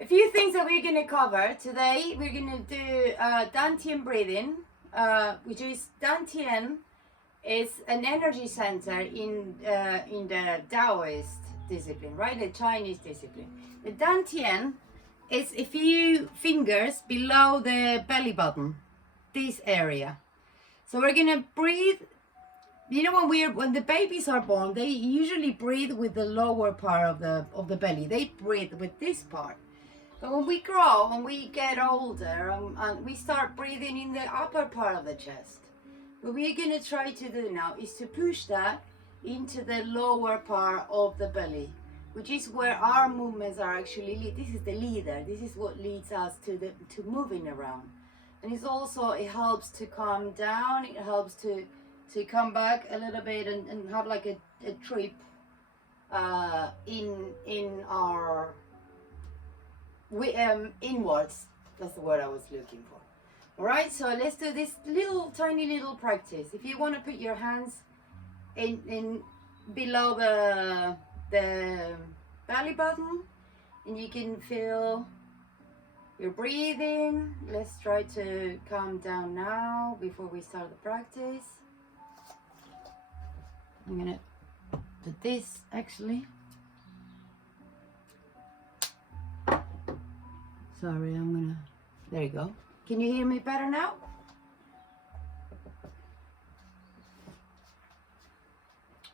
A few things that we're going to cover today. We're going to do Dantian breathing, which is Dantian is an energy center in the Taoist discipline, right? The Chinese discipline. The Dantian is a few fingers below the belly button, this area. So we're going to breathe. You know, when the babies are born, they usually breathe with the lower part of the belly. They breathe with this part. But when we grow, when we get older, and we start breathing in the upper part of the chest, what we're going to try to do now is to push that into the lower part of the belly, which is where our movements are actually. This is the leader. This is what leads us to moving around. And it's also, it helps to calm down. It helps to come back a little bit and have like a trip in our inwards. That's the word I was looking for. All right, so let's do this tiny little practice. If you want to put your hands in below the belly button, and you can feel your breathing. Let's try to calm down now before we start the practice. I'm gonna do this actually. Sorry, there you go. Can you hear me better now?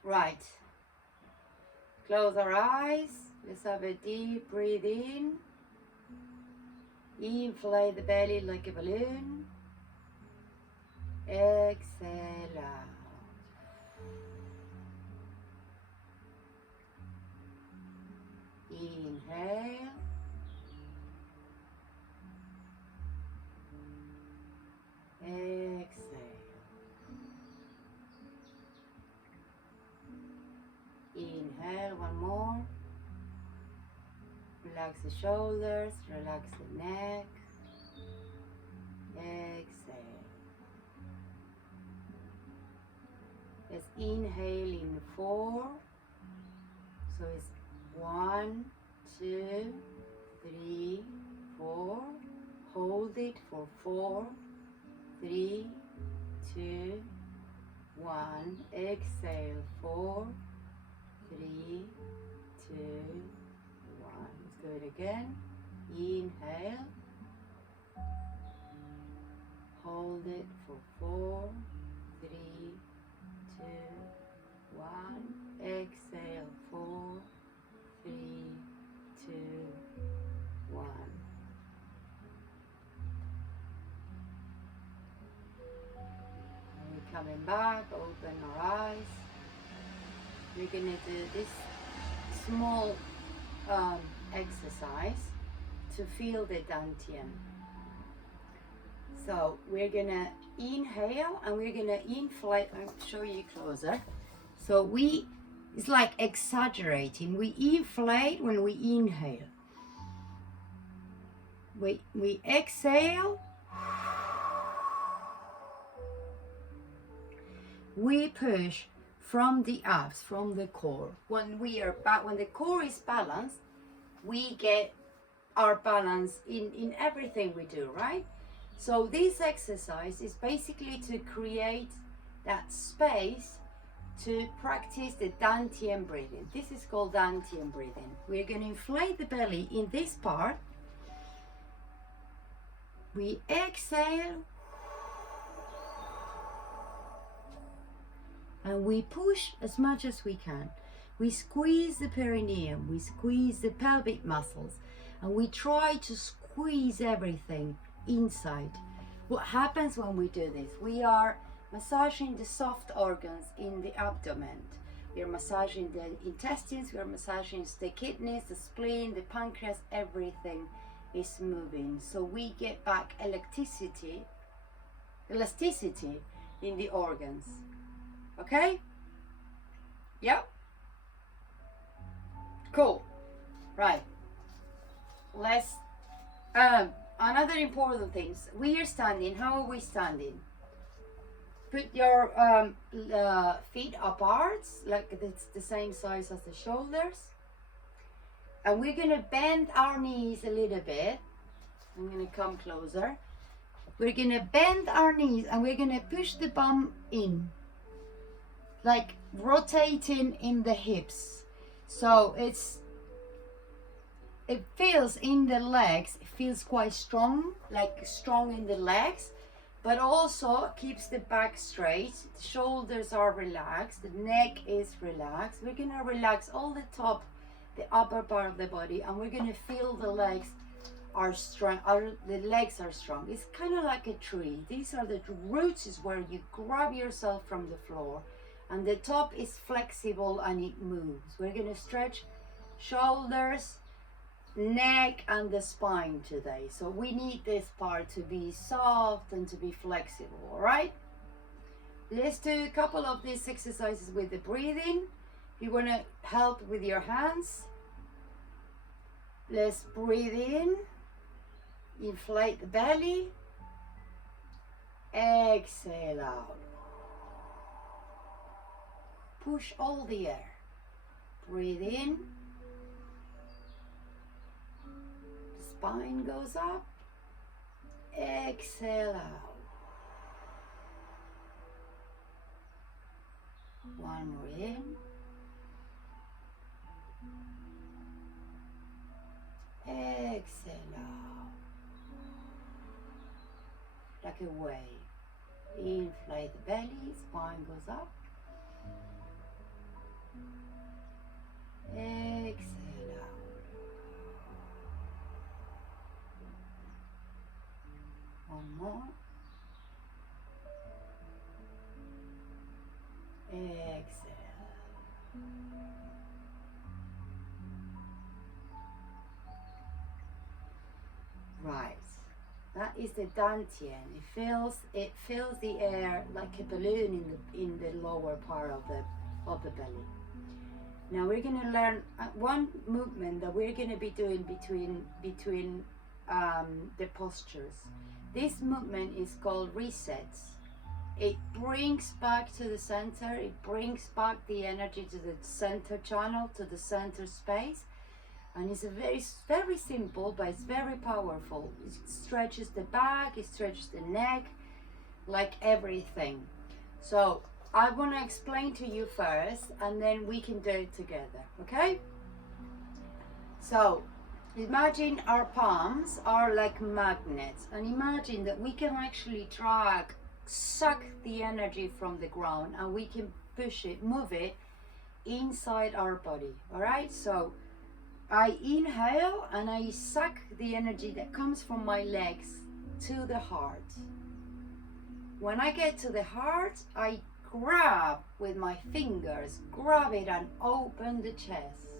Right. Close our eyes. Let's have a deep breathe in. Inflate the belly like a balloon. Exhale out. Inhale. Exhale. Inhale, one more. Relax the shoulders, relax the neck. Exhale. Let's inhale in 4. So it's 1, 2, 3, 4. Hold it for 4, 3, 2, 1. Exhale. 4, 3, 2, 1. Let's do it again. Inhale. Hold it for 4, 3, 2, 1. Exhale. 4, 3, 2, 1. Coming back, open our eyes. We're going to do this small exercise to feel the Dantian. So we're going to inhale and we're going to inflate. I'll show you closer. So it's like exaggerating. We inflate when we inhale. We exhale. We push from the abs, from the core. When the core is balanced, we get our balance in everything we do, right? So this exercise is basically to create that space to practice the Dantian breathing. This is called Dantian breathing. We're going to inflate the belly in this part. We exhale. And we push as much as we can. We squeeze the perineum, we squeeze the pelvic muscles, and we try to squeeze everything inside. What happens when we do this? We are massaging the soft organs in the abdomen. We are massaging the intestines, we are massaging the kidneys, the spleen, the pancreas, everything is moving. So we get back elasticity in the organs. Okay? Yep. Cool. Right. Let's another important thing. We are standing. How are we standing? Put your feet apart, like it's the same size as the shoulders. And we're gonna bend our knees a little bit. I'm gonna come closer. We're gonna bend our knees and we're gonna push the bum in, like rotating in the hips. So it feels in the legs, it feels quite strong, like strong in the legs, but also keeps the back straight. The shoulders are relaxed, the neck is relaxed. We're gonna relax all the top, the upper part of the body, and we're gonna feel the legs are strong. The legs are strong. It's kind of like a tree. These are the roots, is where you grab yourself from the floor, and the top is flexible and it moves. We're gonna stretch shoulders, neck and the spine today. So we need this part to be soft and to be flexible. All right, let's do a couple of these exercises with the breathing. If you want to help with your hands, let's breathe in, inflate the belly, exhale out, push all the air, breathe in, spine goes up, exhale out. One more in, exhale out. Like a wave. Inflate the belly, spine goes up, exhale out. One more. Exhale. Right. That is the Dantian. It fills the air like a balloon in the lower part of the belly. Now we're going to learn one movement that we're going to be doing between the postures. This movement is called resets. It brings back to the center, it brings back the energy to the center channel, to the center space. And it's a very simple, but it's very powerful. It stretches the back, it stretches the neck, like everything. So I want to explain to you first, and then we can do it together, okay? So imagine our palms are like magnets, and imagine that we can actually suck the energy from the ground, and we can push it, move it inside our body. All right, so I inhale and I suck the energy that comes from my legs to the heart. When I get to the heart, I grab with my fingers, grab it and open the chest.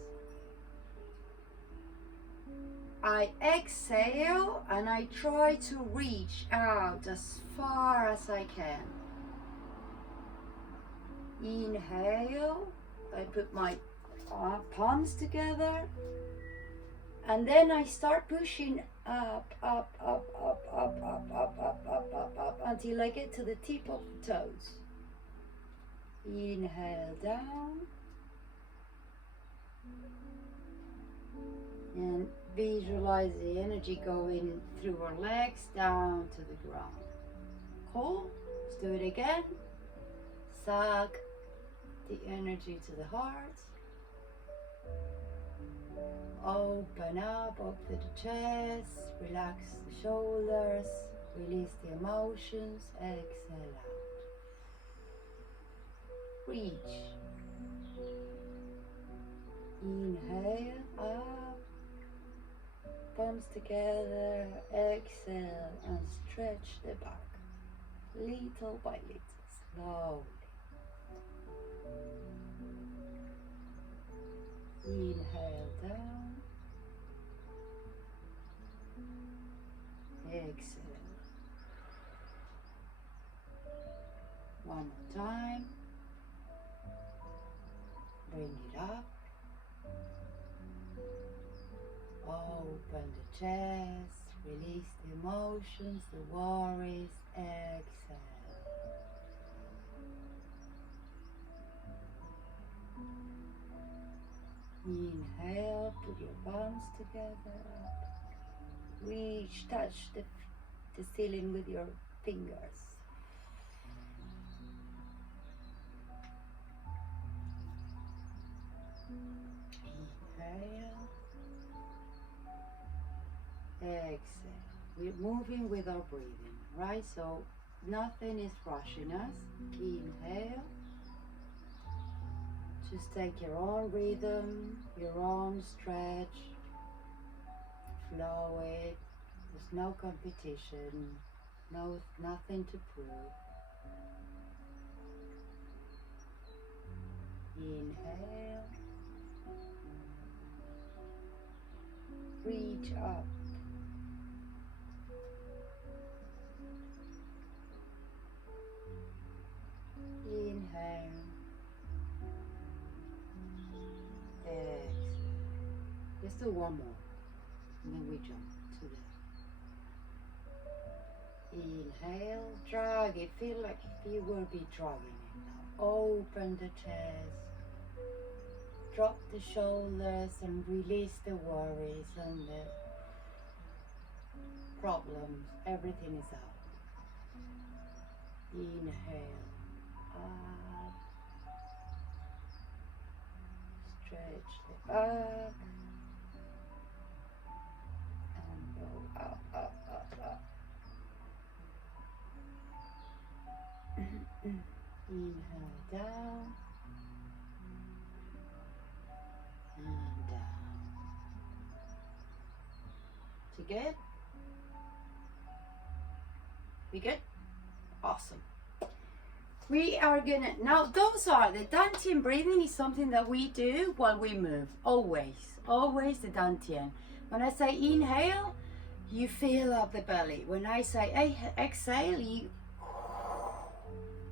I exhale and I try to reach out as far as I can. Inhale, I put my palms together, and then I start pushing up until I get to the tip of the toes. Inhale down, and visualize the energy going through our legs down to the ground. Cool? Let's do it again. Suck the energy to the heart. Open up the chest, relax the shoulders, release the emotions, exhale out. Reach. Inhale up, palms together, exhale and stretch the back, little by little, slowly. Inhale down, exhale. One more time. Bring it up. Open the chest, release the emotions, the worries, exhale. Inhale, put your palms together. Reach, touch the ceiling with your fingers. Inhale. Exhale. We're moving with our breathing, right? So nothing is rushing us. Inhale. Just take your own rhythm, your own stretch. Flow it. There's no competition. Nothing to prove. Inhale. Reach up. Inhale. Exhale. Let's do one more. And then we jump to the inhale, drag it. Feel like you will be dragging it now. Open the chest. Drop the shoulders and release the worries and the problems. Everything is out. Inhale. Up. Stretch the back. And go up, up, up, up. Inhale down. And down. So good? We good? Awesome. We are gonna, now those are, the Dantian breathing is something that we do while we move. Always the Dantian. When I say inhale, you fill up the belly. When I say exhale, you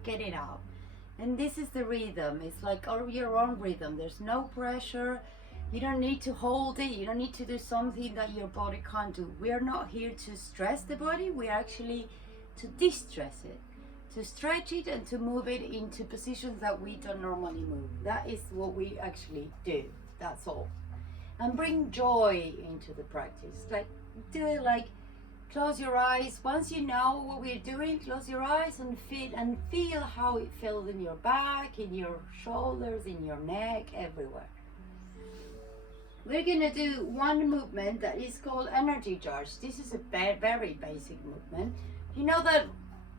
get it out. And this is the rhythm. It's like your own rhythm. There's no pressure. You don't need to hold it. You don't need to do something that your body can't do. We are not here to stress the body. We are actually to distress it, to stretch it and to move it into positions that we don't normally move. That is what we actually do. That's all. And bring joy into the practice. Like do it like close your eyes. Once you know what we're doing, close your eyes and feel how it feels in your back, in your shoulders, in your neck, everywhere. We're gonna do one movement that is called energy charge. This is a very basic movement. You know that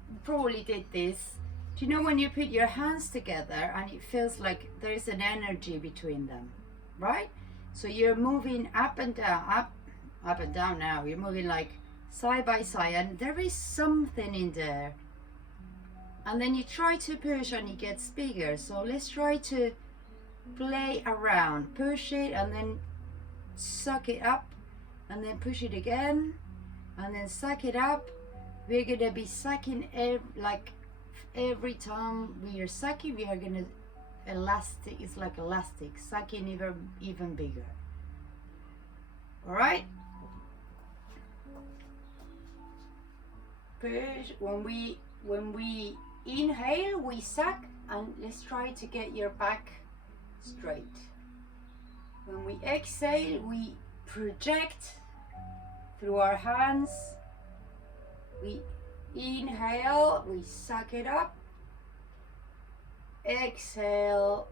you probably did this. Do you know when you put your hands together and it feels like there is an energy between them, right? So you're moving up and down, up and down now. You're moving like side by side and there is something in there. And then you try to push and it gets bigger. So let's try to play around. Push it and then suck it up and then push it again and then suck it up. We're gonna be sucking every time we are sucking, we are gonna elastic. It's like elastic, sucking even bigger. All right. Push. When we inhale, we suck, and let's try to get your back straight. When we exhale, we project through our hands. We inhale, we suck it up. Exhale,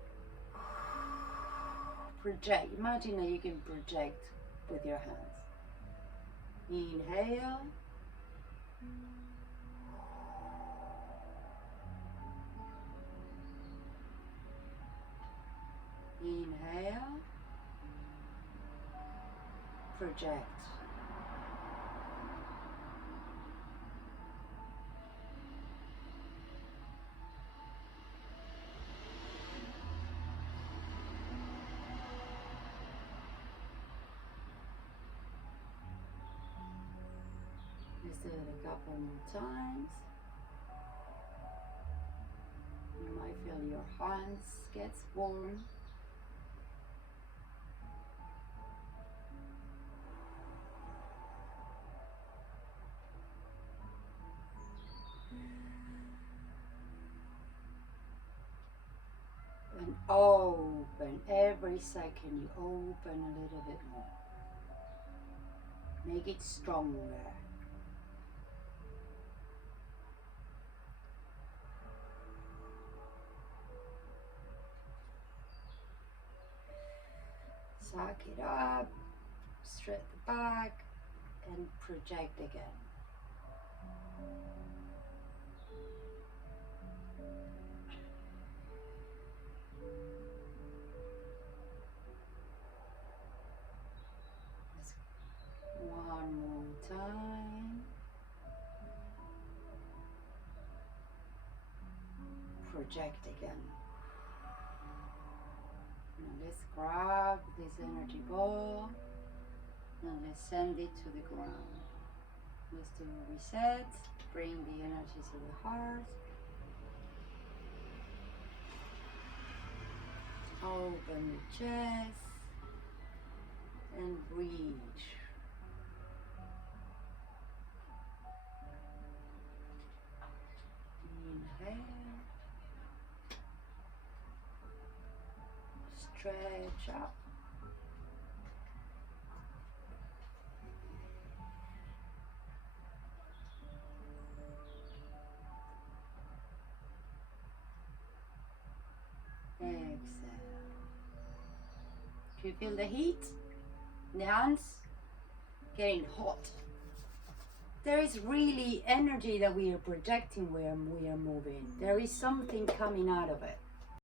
project. Imagine that you can project with your hands. Inhale. Inhale. Project. Let's do it a couple more times. You might feel your hands gets warm. And Open. Every second you open a little bit more. Make it stronger. Suck it up, stretch the back, and project again. One more time. Project again. Now let's grab this energy ball and let's send it to the ground. Let's do a reset. Bring the energy to the heart. Open the chest and breathe. Inhale. Stretch up. Exhale. Can you feel the heat in the hands? Getting hot. There is really energy that we are projecting when we are moving. There is something coming out of it.